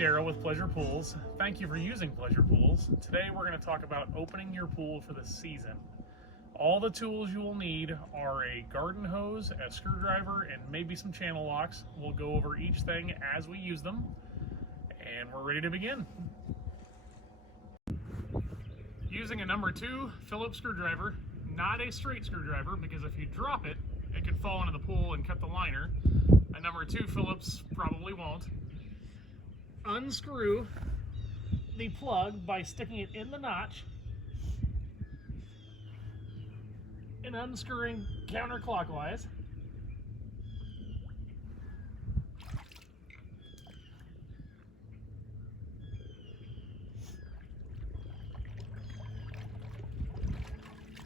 Daryl with Pleasure Pools. Thank you for using Pleasure Pools. Today we're going to talk about opening your pool for the season. All the tools you will need are a garden hose, a screwdriver, and maybe some channel locks. We'll go over each thing as we use them, and we're ready to begin. Using a number 2 Phillips screwdriver, not a straight screwdriver, because if you drop it, it could fall into the pool and cut the liner. A number 2 Phillips probably won't. Unscrew the plug by sticking it in the notch and unscrewing counterclockwise.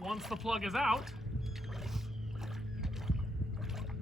Once the plug is out,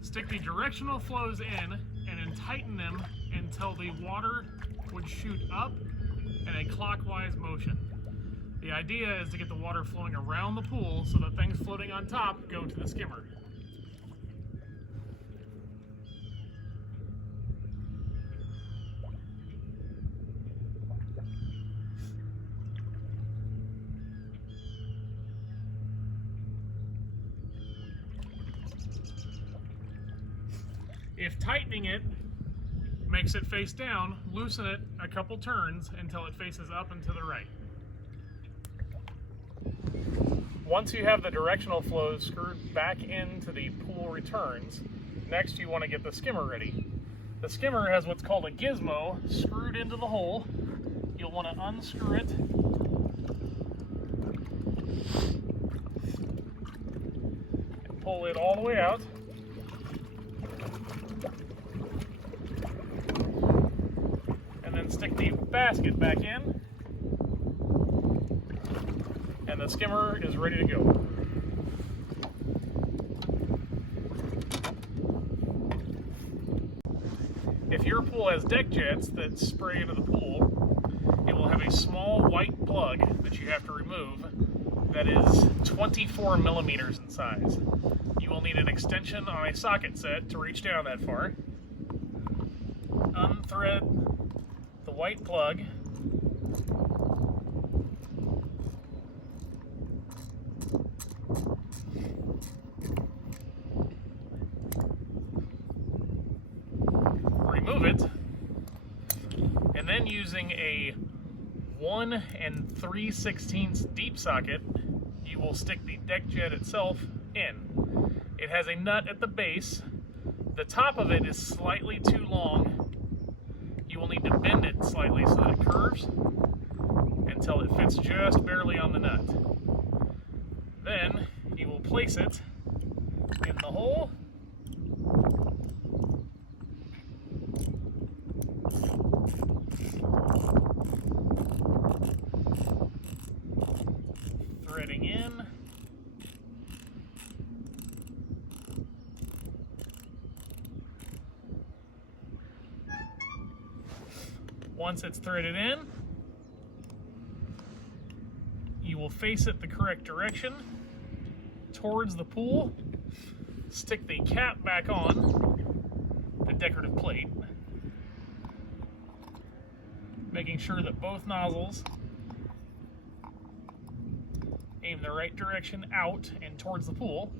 stick the directional flows in and then tighten them until the water would shoot up in a clockwise motion. The idea is to get the water flowing around the pool so that things floating on top go to the skimmer. If tightening it makes it face down, loosen it a couple turns until it faces up and to the right. Once you have the directional flows screwed back into the pool returns, next you want to get the skimmer ready. The skimmer has what's called a gizmo screwed into the hole. You'll want to unscrew it and pull it all the way out. Stick the basket back in, and the skimmer is ready to go. If your pool has deck jets that spray into the pool, it will have a small white plug that you have to remove that is 24 millimeters in size. You will need an extension on a socket set to reach down that far. Unthread the white plug, remove it, and then using a 1 3/16 deep socket, you will stick the deck jet itself in. It has a nut at the base. The top of it is slightly too long. You will need to bend it slightly so that it curves until it fits just barely on the nut. Then you will place it in the hole threading in. Once it's threaded in, you will face it the correct direction towards the pool, stick the cap back on the decorative plate, making sure that both nozzles aim the right direction out and towards the pool.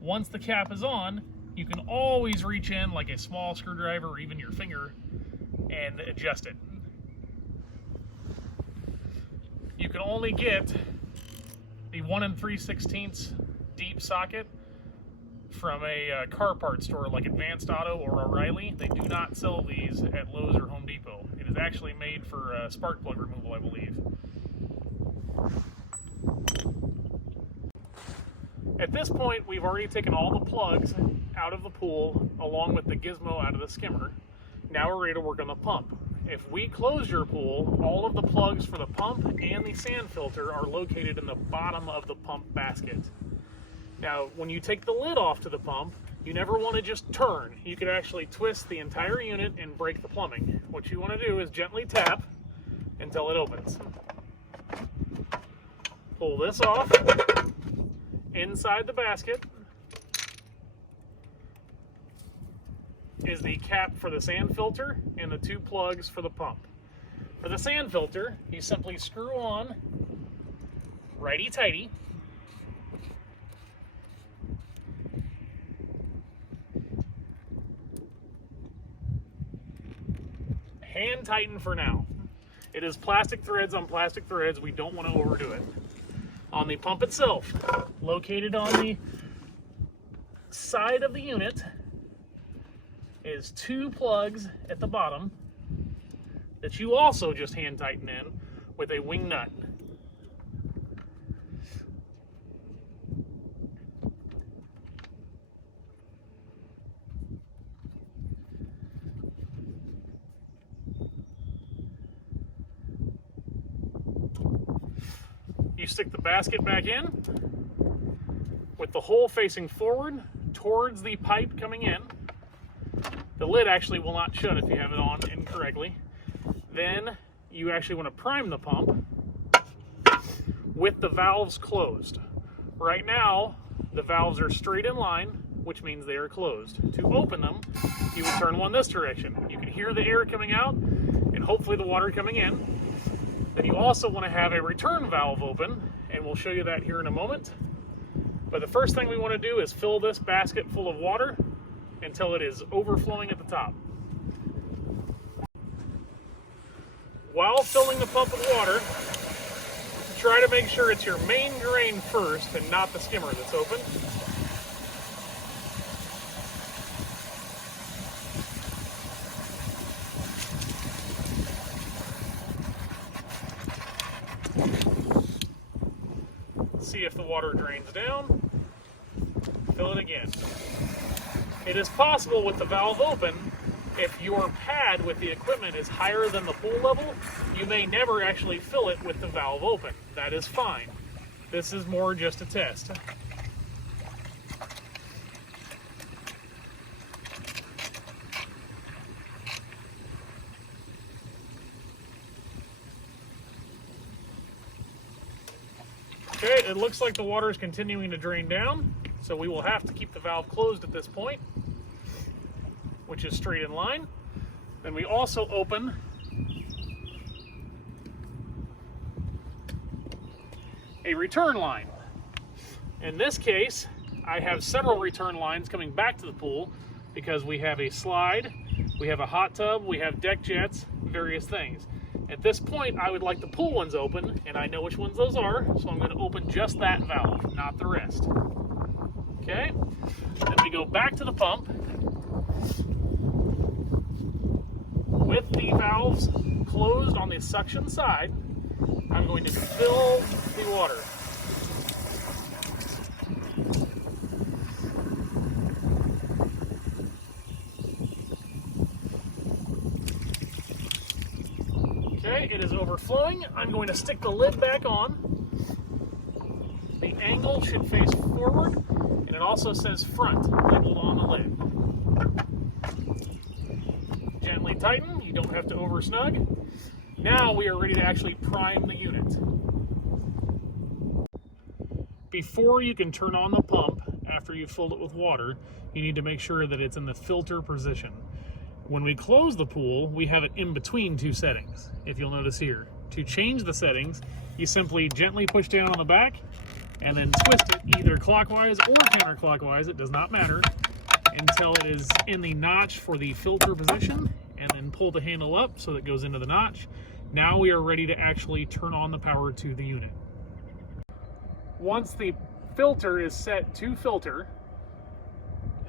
Once the cap is on, you can always reach in like a small screwdriver or even your finger and adjust it. You can only get the 1 3/16 deep socket from a car part store like Advanced Auto or O'Reilly. They do not sell these at Lowe's or Home Depot. It is actually made for spark plug removal, I believe. At this point, we've already taken all the plugs out of the pool along with the gizmo out of the skimmer. Now we're ready to work on the pump. If we close your pool, all of the plugs for the pump and the sand filter are located in the bottom of the pump basket. Now, when you take the lid off to the pump, you never want to just turn. You could actually twist the entire unit and break the plumbing. What you want to do is gently tap until it opens. Pull this off inside the basket. is the cap for the sand filter and the 2 plugs for the pump. For the sand filter, you simply screw on righty-tighty. Hand tighten for now. It is plastic threads on plastic threads. We don't want to overdo it. On the pump itself, located on the side of the unit, is 2 plugs at the bottom that you also just hand tighten in with a wing nut. You stick the basket back in with the hole facing forward towards the pipe coming in. The lid actually will not shut if you have it on incorrectly. Then you actually want to prime the pump with the valves closed. Right now, the valves are straight in line, which means they are closed. To open them, you would turn one this direction. You can hear the air coming out and hopefully the water coming in. Then you also want to have a return valve open, and we'll show you that here in a moment. But the first thing we want to do is fill this basket full of water until it is overflowing at the top. While filling the pump with water, try to make sure it's your main drain first and not the skimmer that's open. See if the water drains down. Fill it again. It is possible with the valve open, if your pad with the equipment is higher than the pool level, you may never actually fill it with the valve open. That is fine. This is more just a test. Okay, it looks like the water is continuing to drain down, so we will have to keep the valve closed at this point, which is straight in line. Then we also open a return line. In this case, I have several return lines coming back to the pool because we have a slide, we have a hot tub, we have deck jets, various things. At this point, I would like the pool ones open, and I know which ones those are, so I'm going to open just that valve, not the rest. Okay, then we go back to the pump with the valves closed on the suction side. I'm going to fill the water. Okay, it is overflowing. I'm going to stick the lid back on. The angle should face forward, and it also says front labeled on the lid. Gently tighten, you don't have to over snug. Now we are ready to actually prime the unit. Before you can turn on the pump, after you've filled it with water, you need to make sure that it's in the filter position. When we close the pool, we have it in between 2 settings, if you'll notice here. To change the settings, you simply gently push down on the back and then twist it either clockwise or counterclockwise, it does not matter, until it is in the notch for the filter position, and then pull the handle up so that it goes into the notch. Now we are ready to actually turn on the power to the unit. Once the filter is set to filter,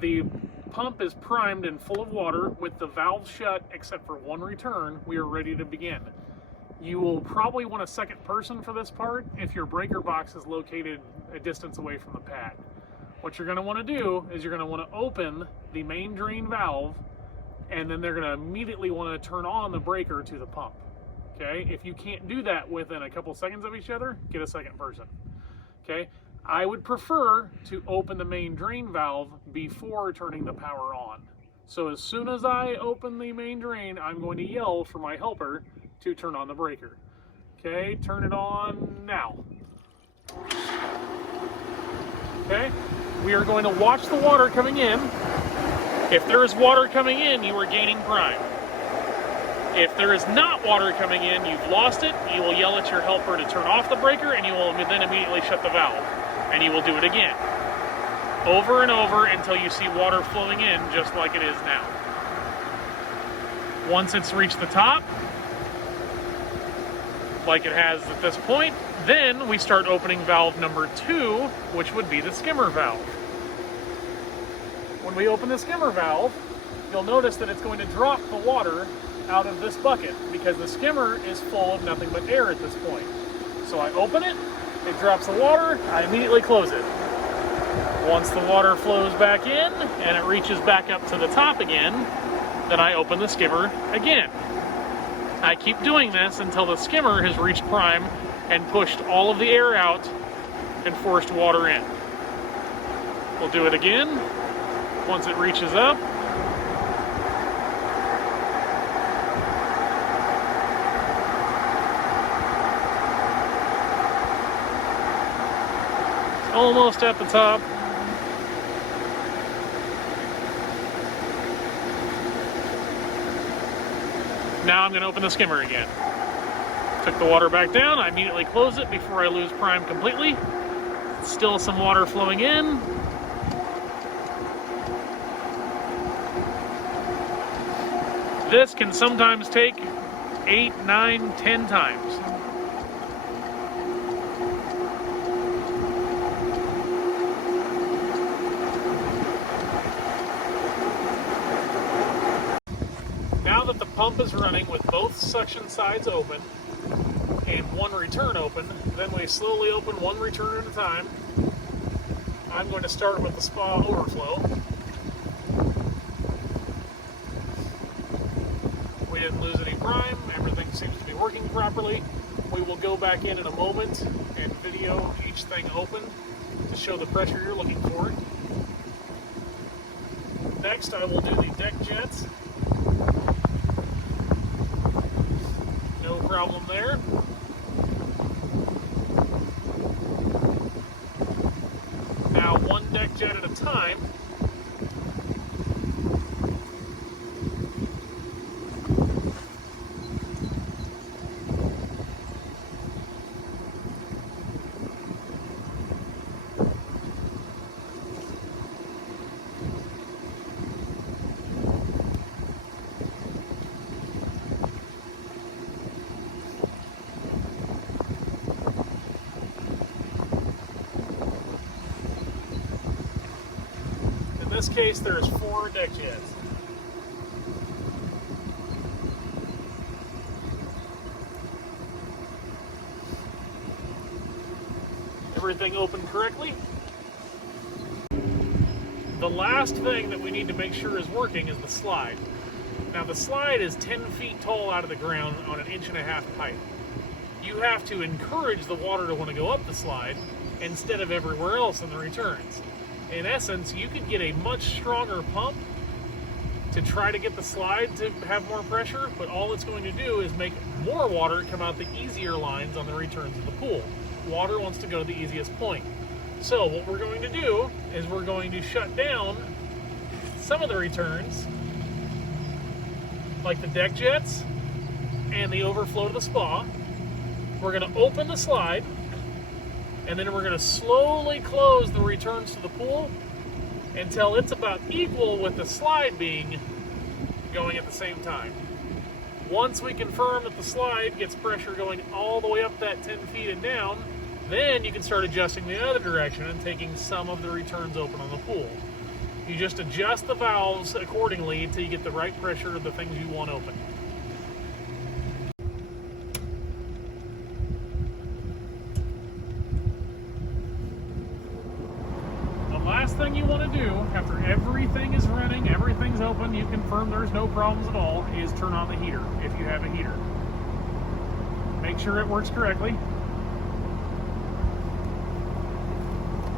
the pump is primed and full of water with the valve shut except for one return, we are ready to begin. You will probably want a second person for this part if your breaker box is located a distance away from the pad. What you're going to want to do is you're going to want to open the main drain valve, and then they're going to immediately want to turn on the breaker to the pump. Okay, if you can't do that within a couple seconds of each other, get a second person. Okay, I would prefer to open the main drain valve before turning the power on. So as soon as I open the main drain, I'm going to yell for my helper to turn on the breaker. Okay, turn it on now. Okay, we are going to watch the water coming in. If there is water coming in, you are gaining prime. If there is not water coming in, you've lost it. You will yell at your helper to turn off the breaker, and you will then immediately shut the valve. And you will do it again. Over and over until you see water flowing in just like it is now. Once it's reached the top, like it has at this point, then we start opening valve number 2, which would be the skimmer valve. When we open the skimmer valve, you'll notice that it's going to drop the water out of this bucket because the skimmer is full of nothing but air at this point. So I open it, it drops the water, I immediately close it. Once the water flows back in and it reaches back up to the top again, then I open the skimmer again. I keep doing this until the skimmer has reached prime and pushed all of the air out and forced water in. We'll do it again once it reaches up. Almost at the top. Now I'm going to open the skimmer again. Took the water back down. I immediately close it before I lose prime completely. Still some water flowing in. This can sometimes take 8, 9, 10 times. Now that the pump is running with both suction sides open and one return open, then we slowly open one return at a time. I'm going to start with the spa overflow. We didn't lose any prime, everything seems to be working properly. We will go back in a moment and video each thing open to show the pressure you're looking for. Next, I will do the deck jets. No problem there. Now, one deck jet at a time. In this case, there's 4 deck jets. Everything opened correctly. The last thing that we need to make sure is working is the slide. Now the slide is 10 feet tall out of the ground on an 1.5-inch pipe. You have to encourage the water to want to go up the slide instead of everywhere else in the returns. In essence, you could get a much stronger pump to try to get the slide to have more pressure, but all it's going to do is make more water come out the easier lines on the returns of the pool. Water wants to go to the easiest point. So what we're going to do is we're going to shut down some of the returns, like the deck jets and the overflow to the spa. We're going to open the slide, and then we're going to slowly close the returns to the pool until it's about equal with the slide being going at the same time. Once we confirm that the slide gets pressure going all the way up that 10 feet and down, then you can start adjusting the other direction and taking some of the returns open on the pool. You just adjust the valves accordingly until you get the right pressure of the things you want open. Last thing you want to do after everything is running, everything's open, you confirm there's no problems at all, is turn on the heater if you have a heater. Make sure it works correctly.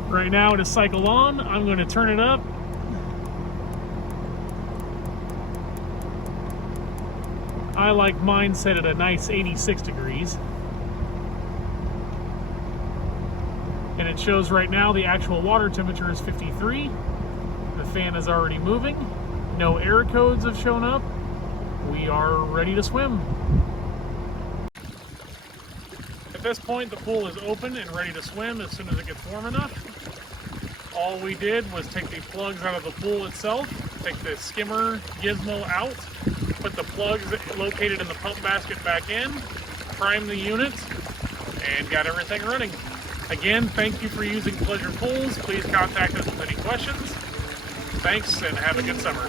Right now it is cycled on. I'm going to turn it up. I like mine set at a nice 86 degrees. And it shows right now the actual water temperature is 53. The fan is already moving. No error codes have shown up. We are ready to swim. At this point, the pool is open and ready to swim as soon as it gets warm enough. All we did was take the plugs out of the pool itself, take the skimmer gizmo out, put the plugs located in the pump basket back in, prime the unit, and got everything running. Again, thank you for using Pleasure Pools. Please contact us with any questions. Thanks, and have a good summer.